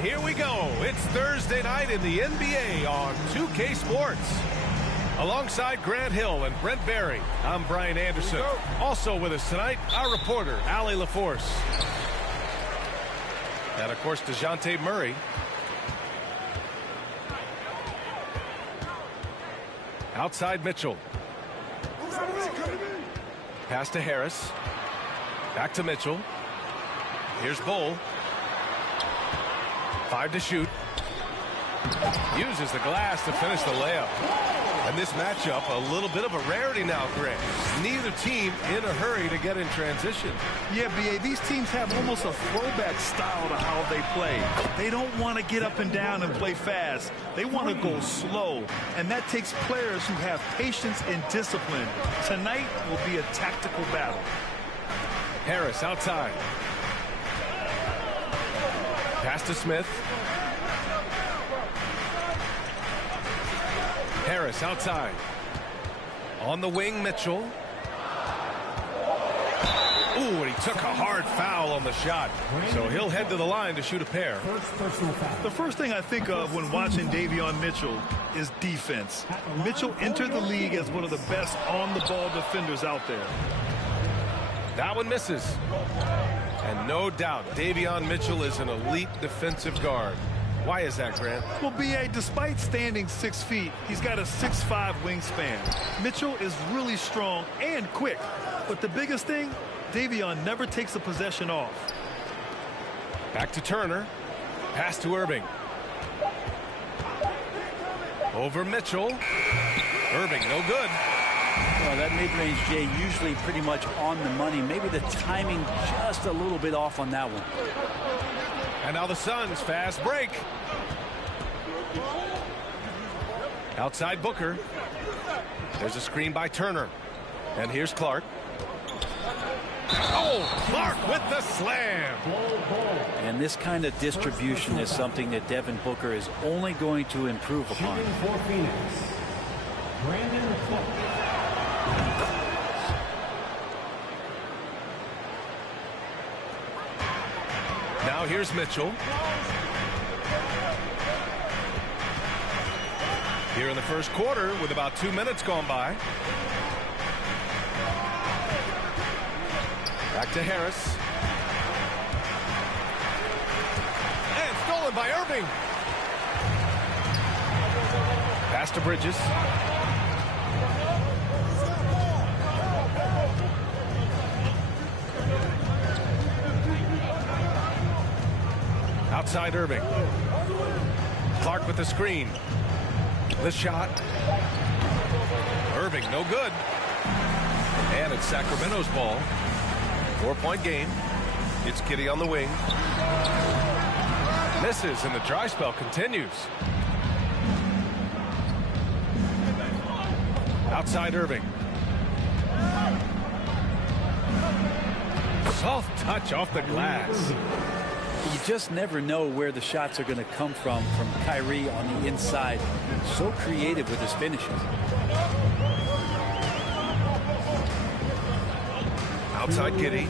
Here we go. It's Thursday night in the NBA on 2K Sports. Alongside Grant Hill and Brent Barry, I'm Brian Anderson. Also with us tonight, our reporter, Allie LaForce. And, of course, DeJounte Murray. Outside Mitchell. Pass to Harris. Back to Mitchell. Here's Bull. 5 to shoot. Uses the glass to finish the layup. And this matchup, a little bit of a rarity now, Grant. Neither team in a hurry to get in transition. Yeah, B.A., these teams have almost a throwback style to how they play. They don't want to get up and down and play fast. They want to go slow. And that takes players who have patience and discipline. Tonight will be a tactical battle. Harris outside. Pass to Smith. Harris outside. On the wing, Mitchell. Ooh, and he took a hard foul on the shot. So he'll head to the line to shoot a pair. The first thing I think of when watching Davion Mitchell is defense. Mitchell entered the league as one of the best on-the-ball defenders out there. That one misses. And no doubt, Davion Mitchell is an elite defensive guard. Why is that, Grant? Well, B.A., despite standing 6 feet, he's got a 6'5" wingspan. Mitchell is really strong and quick. But the biggest thing, Davion never takes a possession off. Back to Turner. Pass to Irving. Over Mitchell. Irving, no good. Well, that mid-range, Jay, usually pretty much on the money. Maybe the timing just a little bit off on that one. And now the Suns, fast break. Outside Booker. There's a screen by Turner. And here's Clark. Oh, Clark with the slam. And this kind of distribution is something that Devin Booker is only going to improve upon. Now here's Mitchell. Here in the first quarter with about 2 minutes gone by. Back to Harris. And stolen by Irving. Pass to Bridges. Outside Irving. Clark with the screen. The shot. Irving, no good. And it's Sacramento's ball. 4-point game. It's Kitty on the wing. Misses, and the dry spell continues. Outside Irving. Soft touch off the glass. You just never know where the shots are going to come from Kyrie on the inside. So creative with his finishes. Outside Kitty.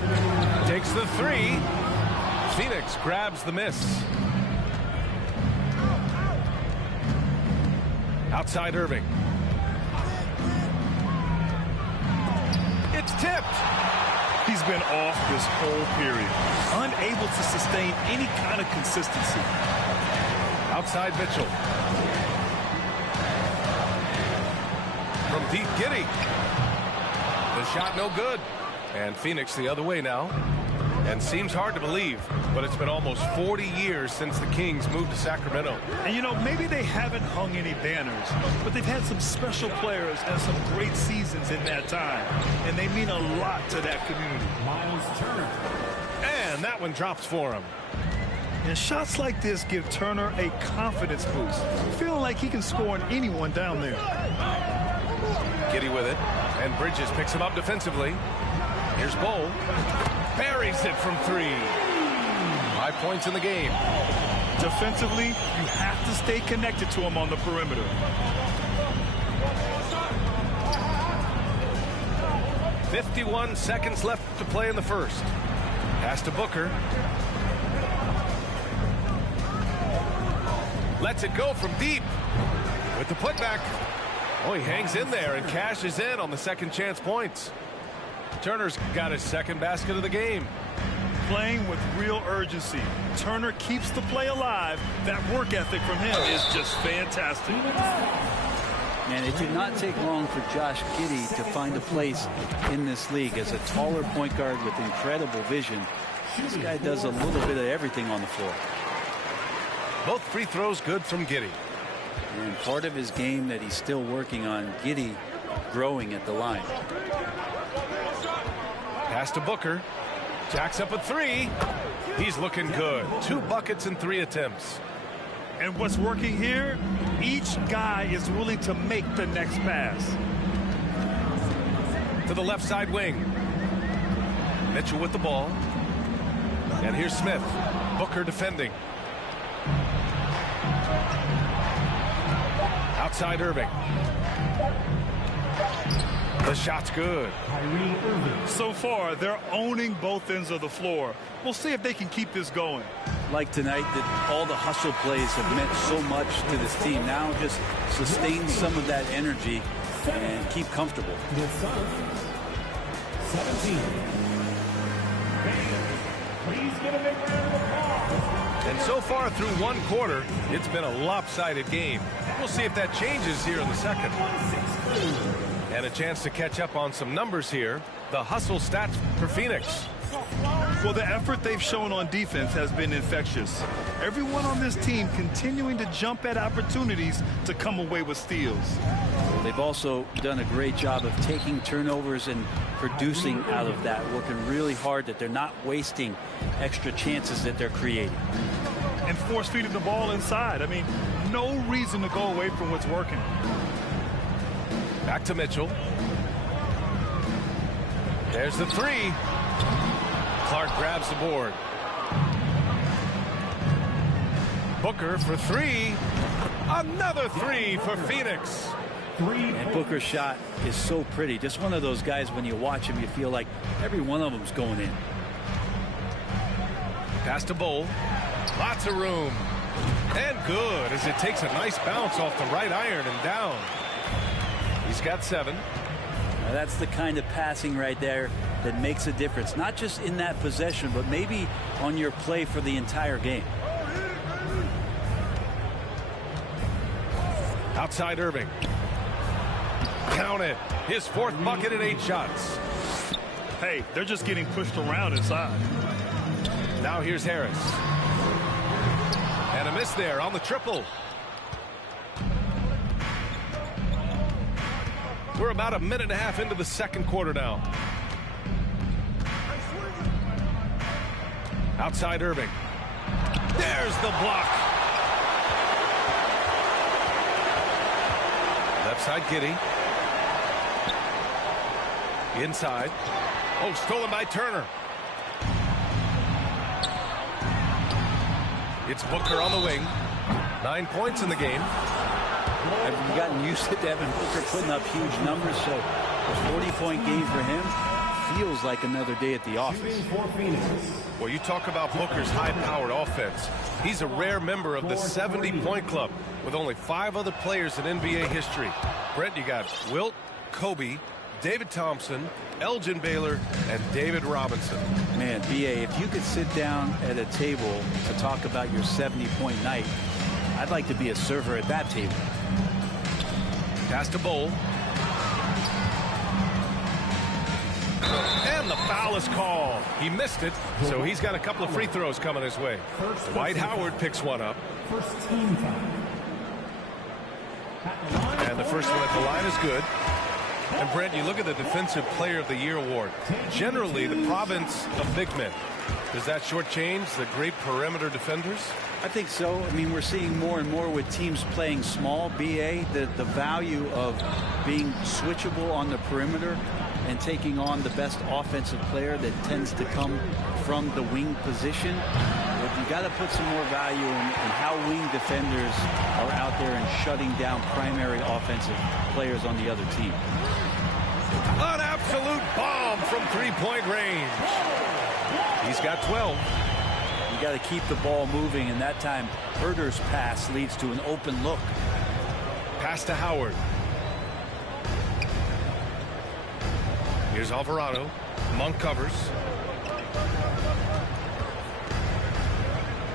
Takes the three. Phoenix grabs the miss. Outside Irving. It's tipped. He's been off this whole period, unable to sustain any kind of consistency. Outside Mitchell. From deep, Giddey. The shot no good. And Phoenix the other way now. And seems hard to believe, but it's been almost 40 years since the Kings moved to Sacramento. And, you know, maybe they haven't hung any banners, but they've had some special players and some great seasons in that time. And they mean a lot to that community. Miles Turner. And that one drops for him. And shots like this give Turner a confidence boost, feeling like he can score on anyone down there. Giddey with it. And Bridges picks him up defensively. Here's Bowl. Buries it from 3. 5 points in the game. Defensively, you have to stay connected to him on the perimeter. "51 seconds left to play in the first. Pass to Booker. Lets it go from deep. With the putback. Oh, he hangs in there and cashes in on the second chance points. Turner's got his second basket of the game. Playing with real urgency. Turner keeps the play alive. That work ethic from him is just fantastic. And it did not take long for Josh Giddey to find a place in this league as a taller point guard with incredible vision. This guy does a little bit of everything on the floor. Both free throws good from Giddey. And part of his game that he's still working on, Giddey growing at the line. Pass to Booker. Jacks up a 3. He's looking good. 2 buckets in 3 attempts. And what's working here, each guy is willing to make the next pass. To the left side wing. Mitchell with the ball. And here's Smith. Booker defending. Outside Irving. The shot's good. So far, they're owning both ends of the floor. We'll see if they can keep this going. Like tonight, that all the hustle plays have meant so much to this team. Now just sustain some of that energy and keep comfortable. 17. Please give a big round of applause. And so far through 1 quarter, it's been a lopsided game. We'll see if that changes here in the second. And a chance to catch up on some numbers here. The hustle stats for Phoenix. Well, the effort they've shown on defense has been infectious. Everyone on this team continuing to jump at opportunities to come away with steals. They've also done a great job of taking turnovers and producing out of that, working really hard that they're not wasting extra chances that they're creating. And force feeding the ball inside. I mean, no reason to go away from what's working. Back to Mitchell. There's the 3. Clark grabs the board. Booker for 3. Another 3 for Phoenix. And Booker's shot is so pretty. Just one of those guys, when you watch him, you feel like every one of them's going in. Pass to Bowl. Lots of room. And good as it takes a nice bounce off the right iron and down. He's got 7. Now that's the kind of passing right there that makes a difference. Not just in that possession, but maybe on your play for the entire game. Outside Irving. Count it. His 4th bucket in 8 shots. Hey, they're just getting pushed around inside. Now here's Harris. And a miss there on the triple. We're about a minute and a half into the second quarter now. Outside Irving. There's the block. Left side Giddey. Inside. Oh, stolen by Turner. It's Booker on the wing. 9 points in the game. I've gotten used to Devin Booker putting up huge numbers, so a 40-point game for him. feels like another day at the office. Well, you talk about Booker's high-powered offense. He's a rare member of the 70-point club with only 5 other players in NBA history. Brent, you got Wilt, Kobe, David Thompson, Elgin Baylor, and David Robinson. Man, B.A., if you could sit down at a table to talk about your 70-point night, I'd like to be a server at that table. Pass to Bowl. And the foul is called. He missed it, so he's got a couple of free throws coming his way. Dwight Howard picks one up. First team foul. And the first one at the line is good. And Brent, you look at the Defensive Player of the Year award. Generally, the province of big men. Does that shortchange the great perimeter defenders? I think so. I mean, we're seeing more and more with teams playing small, B.A., the value of being switchable on the perimeter and taking on the best offensive player that tends to come from the wing position. But you got to put some more value in how wing defenders are out there and shutting down primary offensive players on the other team. An absolute bomb from three-point range. He's got 12. You got to keep the ball moving, and that time Herder's pass leads to an open look. Pass to Howard. Here's Alvarado. Monk covers.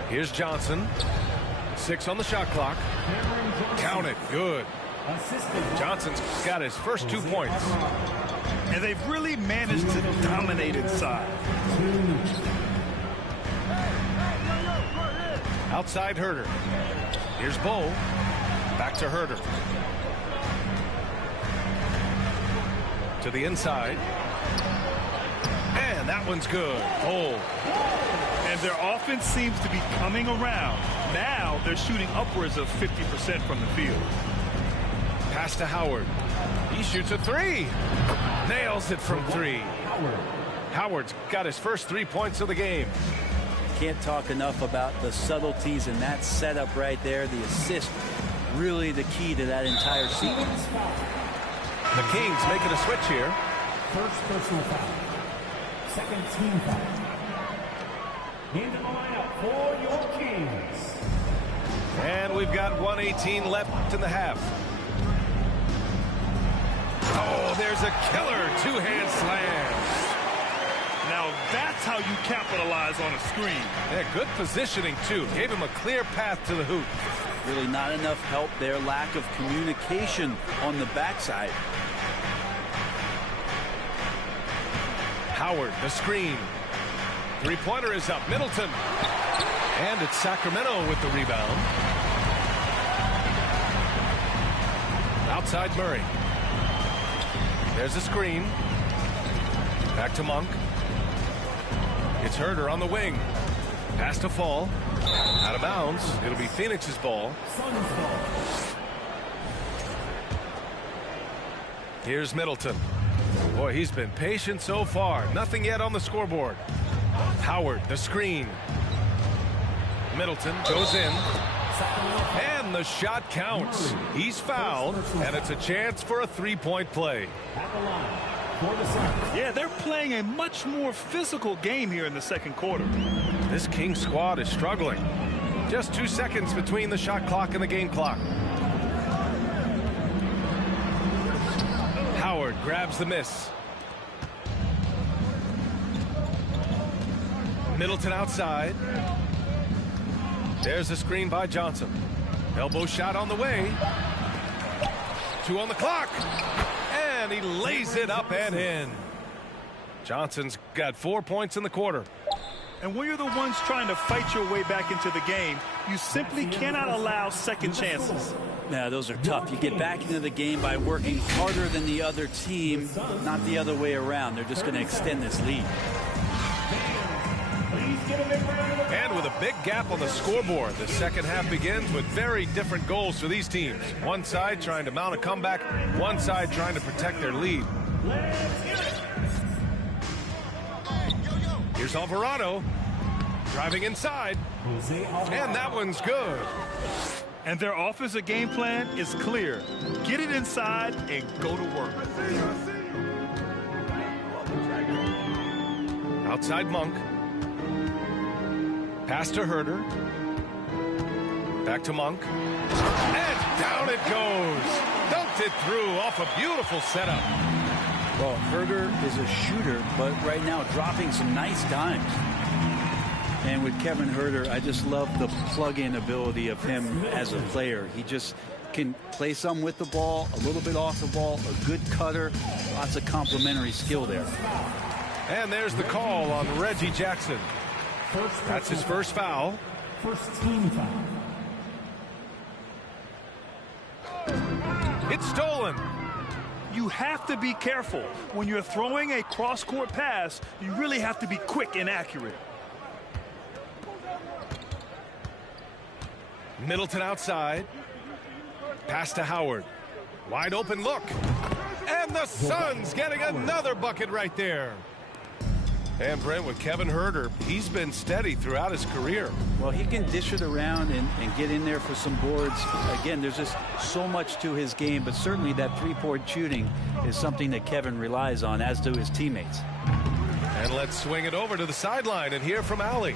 Here's Johnson. 6 on the shot clock. Count it. Good. Johnson's got his first 2 points. And they've really managed to dominate inside. Outside Herder. Here's Bowl. Back to Herder. To the inside. And that one's good. Bowl. And their offense seems to be coming around. Now they're shooting upwards of 50% from the field. Pass to Howard. He shoots a 3. Nails it from 3. Howard's got his first 3 points of the game. Can't talk enough about the subtleties in that setup right there. The assist, really the key to that entire sequence. The Kings making a switch here. First personal foul. Second team foul. Into the lineup for your Kings. And we've got 1:18 left in the half. Oh, there's a killer 2-hand slam. Now that's how you capitalize on a screen. Yeah, good positioning, too. Gave him a clear path to the hoop. Really not enough help there. Lack of communication on the backside. Howard, the screen. Three-pointer is up. Middleton. And it's Sacramento with the rebound. Outside Murray. There's a screen. Back to Monk. It's Herder on the wing. Pass to Fall. Out of bounds. It'll be Phoenix's ball. Here's Middleton. Boy, he's been patient so far. Nothing yet on the scoreboard. Howard, the screen. Middleton goes in. And the shot counts. He's fouled, and it's a chance for a three-point play. Yeah, they're playing a much more physical game here in the second quarter. This King squad is struggling. Just 2 seconds between the shot clock and the game clock. Howard grabs the miss. Middleton outside. There's a screen by Johnson. Elbow shot on the way. 2 on the clock. And he lays it up and in. Johnson's got 4 points in the quarter. And when you're the ones trying to fight your way back into the game, you simply cannot allow second chances. Yeah, those are tough. You get back into the game by working harder than the other team, not the other way around. They're just going to extend this lead. And with a big gap on the scoreboard, the second half begins with very different goals for these teams. One side trying to mount a comeback, one side trying to protect their lead. Here's Alvarado driving inside, and that one's good. And their offensive game plan is clear. Get it inside and go to work. Outside Monk. Pass to Herder. Back to Monk. And down it goes. Dunked it through off a beautiful setup. Well, Herder is a shooter, but right now dropping some nice dimes. And with Kevin Herder, I just love the plug-in ability of him as a player. He just can play some with the ball, a little bit off the ball, a good cutter, lots of complementary skill there. And there's the call on Reggie Jackson. That's his first foul. First team foul. It's stolen. You have to be careful. When you're throwing a cross-court pass, you really have to be quick and accurate. Middleton outside. Pass to Howard. Wide open look. And the Suns getting another bucket right there. And Brent, with Kevin Herder, he's been steady throughout his career. Well, he can dish it around and get in there for some boards. Again, there's just so much to his game, but certainly that three-point shooting is something that Kevin relies on, as do his teammates. And let's swing it over to the sideline and hear from Allie.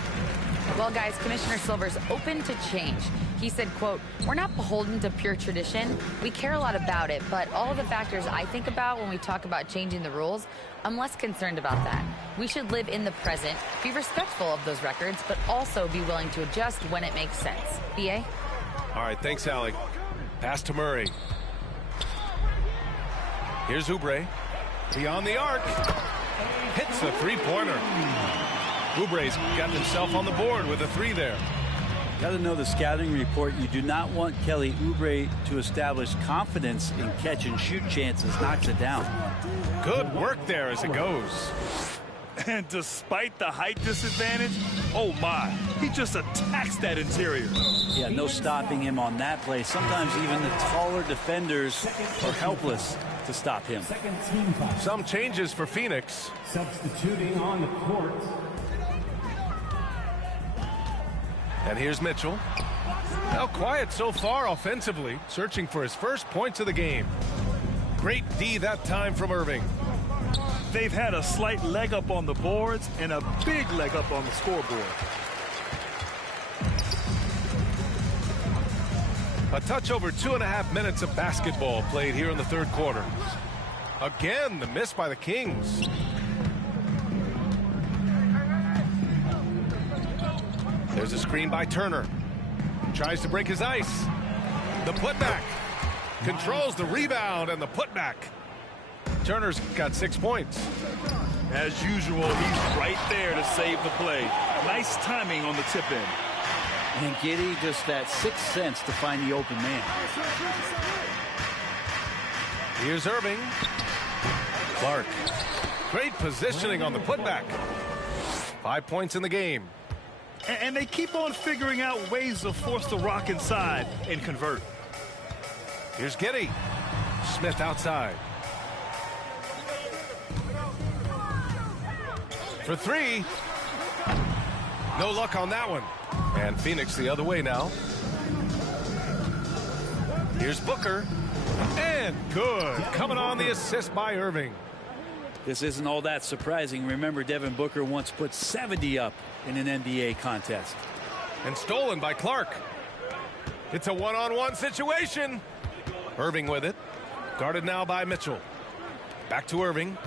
Well, guys, Commissioner Silver's open to change. He said, quote, "We're not beholden to pure tradition. We care a lot about it, but all of the factors I think about when we talk about changing the rules, I'm less concerned about that. We should live in the present, be respectful of those records, but also be willing to adjust when it makes sense." B.A.? All right, thanks, Allie. Pass to Murray. Here's Oubre. Beyond the arc. Hits the three-pointer. Oubre's got himself on the board with a three there. Got to know the scouting report. You do not want Kelly Oubre to establish confidence in catch and shoot chances. Knocks it down. Good work there as it goes. And despite the height disadvantage, oh my, he just attacks that interior. Yeah, no stopping him on that play. Sometimes even the taller defenders are helpless to stop him. Second team foul. Some changes for Phoenix. Substituting on the court. And here's Mitchell. Now quiet so far offensively, searching for his first points of the game. Great D that time from Irving. They've had a slight leg up on the boards and a big leg up on the scoreboard. A touch over 2.5 minutes of basketball played here in the third quarter. Again, the miss by the Kings. There's a screen by Turner. Tries to break his ice. The putback. Controls the rebound and the putback. Turner's got 6 points. As usual, he's right there to save the play. Nice timing on the tip-in. And Giddey, just that sixth sense to find the open man. Here's Irving. Clark. Great positioning on the putback. 5 points in the game. And they keep on figuring out ways to force the rock inside and convert. Here's Giddey. Smith outside. For three. No luck on that one. And Phoenix the other way now. Here's Booker. And good. Coming on the assist by Irving. This isn't all that surprising. Remember, Devin Booker once put 70 up in an NBA contest. And stolen by Clark. It's a one-on-one situation. Irving with it. Guarded now by Mitchell. Back to Irving.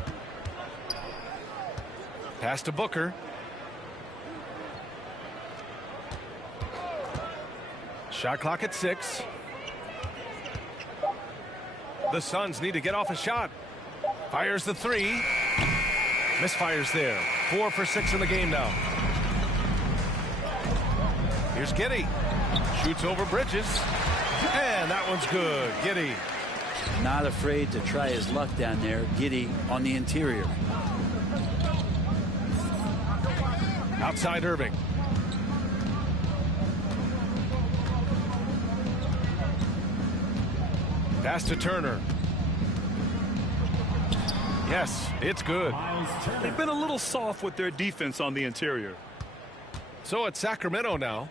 Pass to Booker. Shot clock at 6. The Suns need to get off a shot. Fires the three. Misfires there. 4 for 6 in the game now. Here's Giddey. Shoots over Bridges. And that one's good. Giddey. Not afraid to try his luck down there. Giddey on the interior. Outside Irving. Pass to Turner. Yes, it's good. They've been a little soft with their defense on the interior. So it's Sacramento now.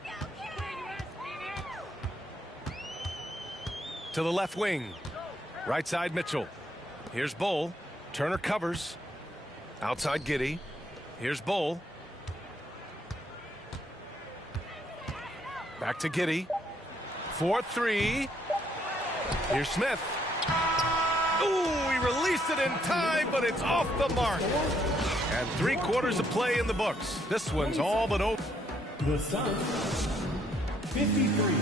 To the left wing. Right side Mitchell. Here's Bull. Turner covers. Outside Giddey. Here's Bull. Back to Giddey. 4-3. Here's Smith. Ooh, he released it in time, but it's off the mark. And 3/4 of play in the books. This one's all but over. The Suns, 53.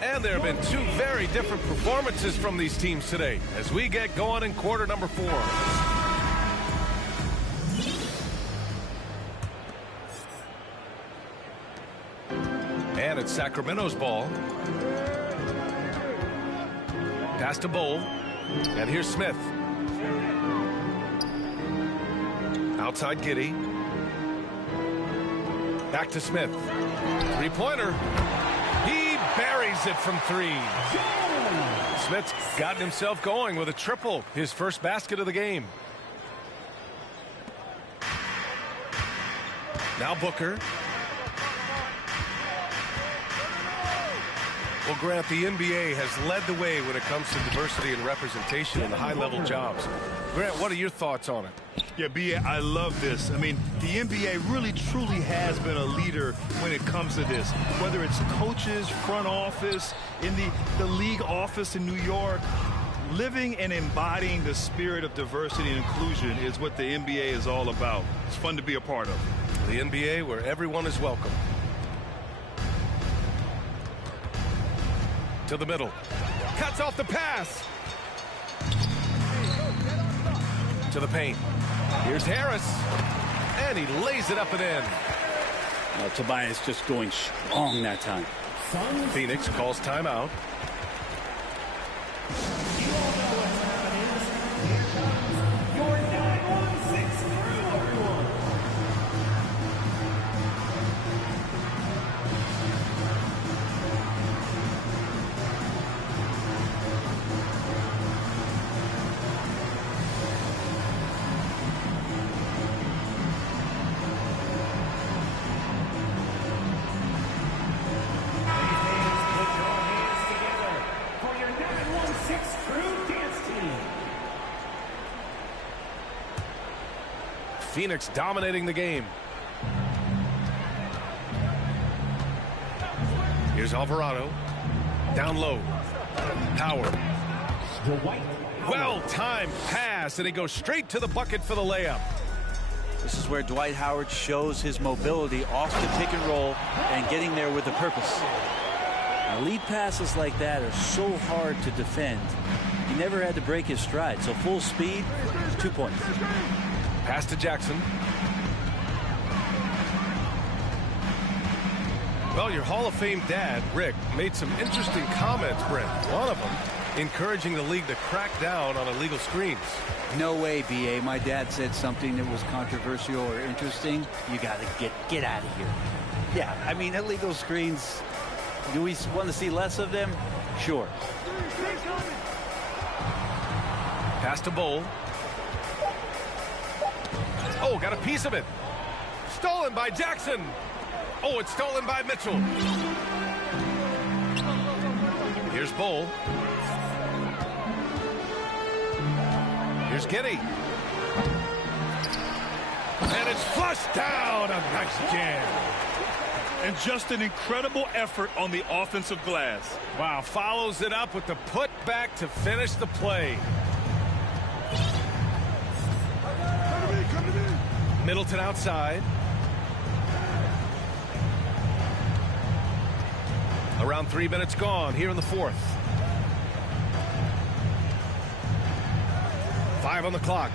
And there have been two very different performances from these teams today as we get going in quarter number 4. And it's Sacramento's ball. Pass to Bull. And here's Smith. Outside Giddey. Back to Smith. 3-pointer. He buries it from 3. Smith's gotten himself going with a triple. His first basket of the game. Now Booker. Well, Grant, the NBA has led the way when it comes to diversity and representation in the high-level jobs. Grant, what are your thoughts on it? Yeah, B.A., I love this. I mean, the NBA really, truly has been a leader when it comes to this. Whether it's coaches, front office, in the league office in New York, living and embodying the spirit of diversity and inclusion is what the NBA is all about. It's fun to be a part of. The NBA where everyone is welcome. To the middle. Cuts off the pass. To the paint. Here's Harris. And he lays it up and in. Tobias just going strong that time. Phoenix calls timeout. Your 916 crew, everyone. Phoenix dominating the game. Here's Alvarado. Down low. Howard. Well-timed pass, and he goes straight to the bucket for the layup. This is where Dwight Howard shows his mobility off the pick and roll and getting there with a purpose. Now, lead passes like that are so hard to defend. He never had to break his stride, so full speed, 2 points. Pass to Jackson. Well, your Hall of Fame dad, Rick, made some interesting comments, Brent. One of them encouraging the league to crack down on illegal screens. No way, B.A. My dad said something that was controversial or interesting. You got to get out of here. Yeah, I mean, illegal screens, do we want to see less of them? Sure. Pass to Bull. Oh, got a piece of it. Stolen by Jackson. Oh, it's stolen by Mitchell. Here's Bull. Here's Giddey. And it's flushed down. A nice jam. And just an incredible effort on the offensive glass. Wow, follows it up with the putback to finish the play. Middleton outside. Around 3 minutes gone here in the fourth. 5 on the clock.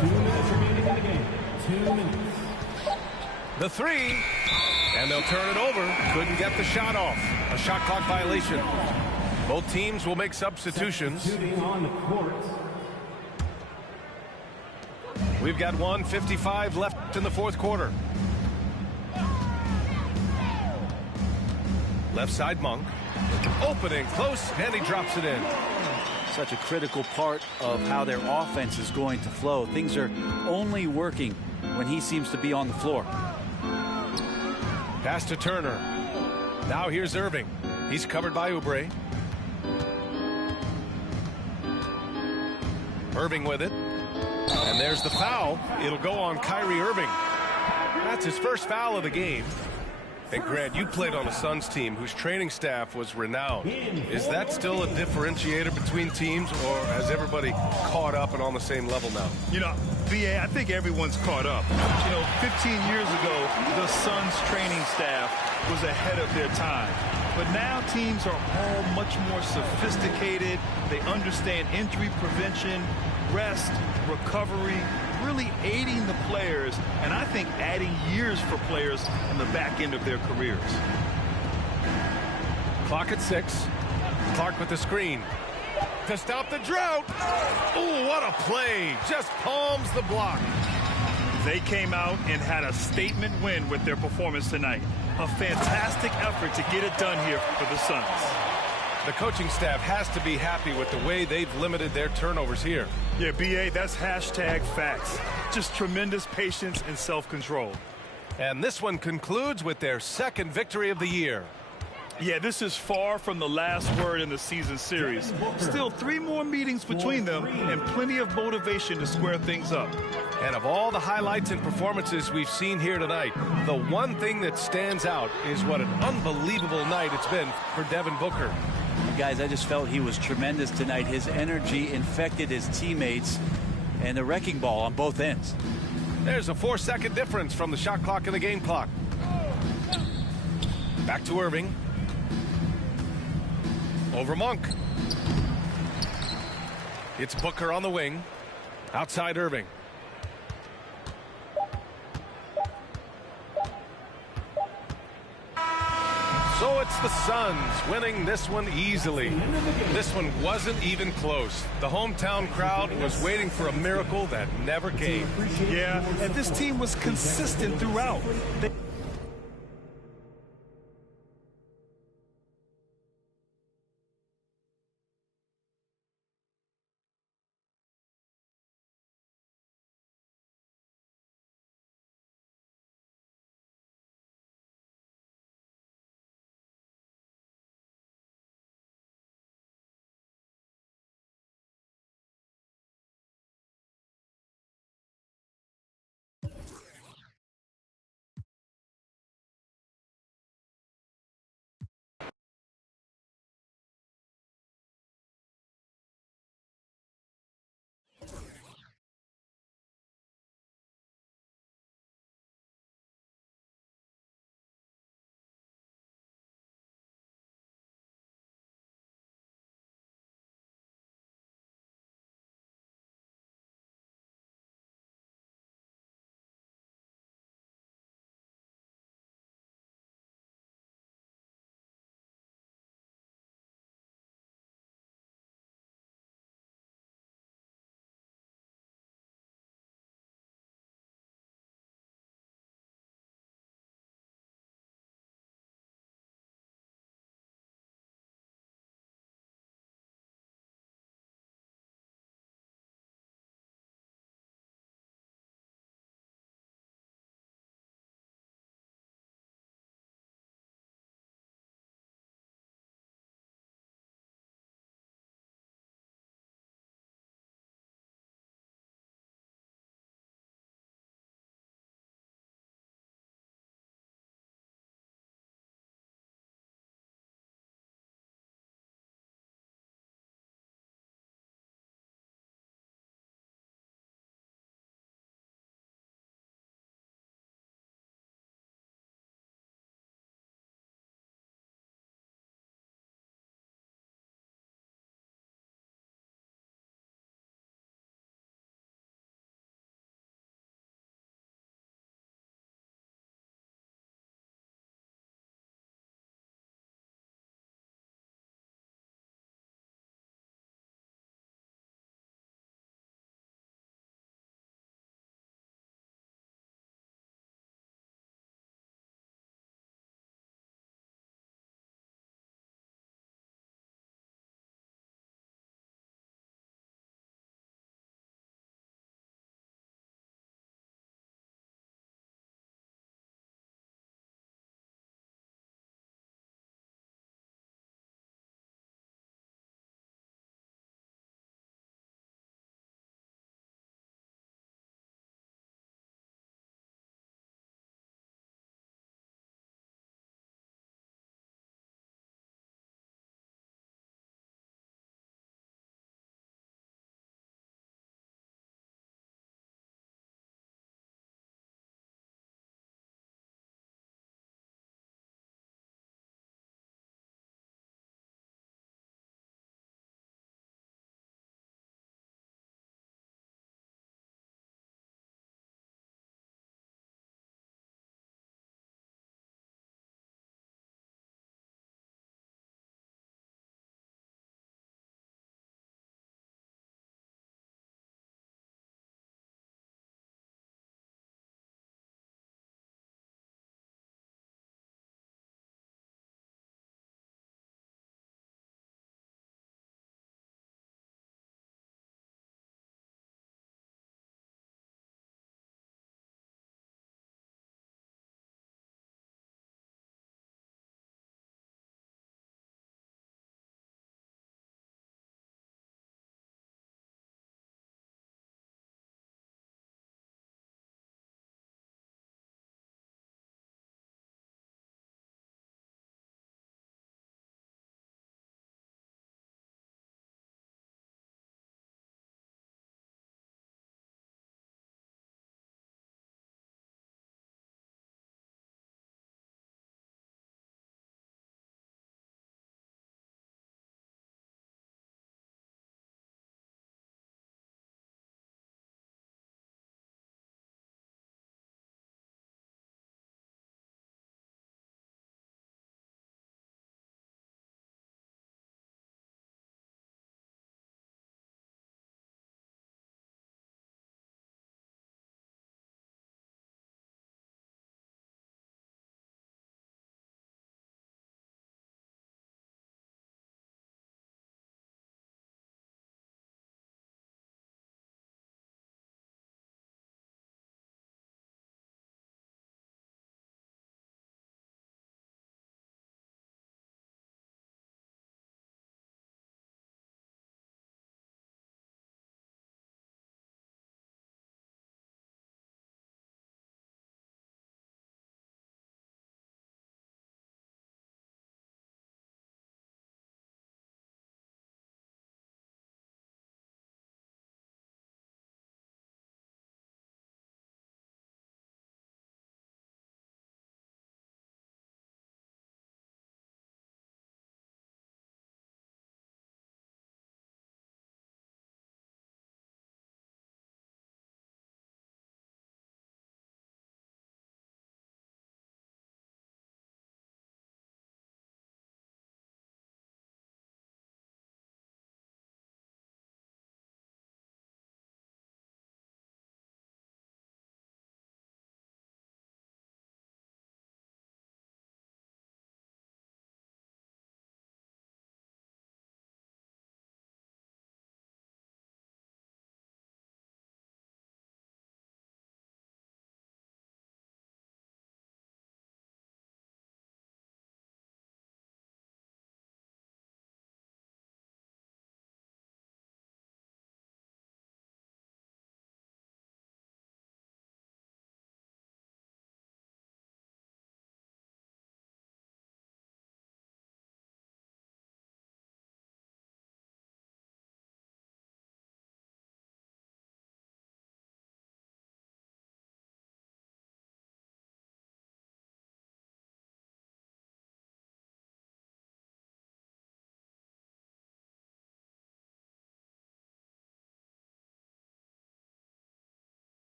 2 minutes remaining in the game. 2 minutes. The three. And they'll turn it over. Couldn't get the shot off. A shot clock violation. Both teams will make substitutions. Substituting on the court. We've got 1:55 left in the fourth quarter. Left side Monk. Opening close, and he drops it in. Such a critical part of how their offense is going to flow. Things are only working when he seems to be on the floor. Pass to Turner. Now here's Irving. He's covered by Oubre. Irving with it. And there's the foul. It'll go on Kyrie Irving. That's his first foul of the game. And Grant, you played on a Suns team whose training staff was renowned. Is that still a differentiator between teams, or has everybody caught up and on the same level now? You know, VA, I think everyone's caught up. 15 years ago, the Suns training staff was ahead of their time. But now teams are all much more sophisticated. They understand injury prevention, rest, recovery, really aiding the players, and I think adding years for players on the back end of their careers. Clock at 6. Clark with the screen to stop the drought. Oh, what a play. Just palms the block. They came out and had a statement win with their performance tonight. A fantastic effort to get it done here for the Suns. The coaching staff has to be happy with the way they've limited their turnovers here. Yeah, BA, that's hashtag facts. Just tremendous patience and self-control. And this one concludes with their second victory of the year. Yeah, this is far from the last word in the season series. Still 3 more meetings between them and plenty of motivation to square things up. And of all the highlights and performances we've seen here tonight, the one thing that stands out is what an unbelievable night it's been for Devin Booker. Guys, I just felt he was tremendous tonight. His energy infected his teammates, and the wrecking ball on both ends. There's a 4-second difference from the shot clock and the game clock. Back to Irving. Over Monk. It's Booker on the wing. Outside Irving. So it's the Suns winning this one easily. This one wasn't even close. The hometown crowd was waiting for a miracle that never came. Yeah, and this team was consistent throughout.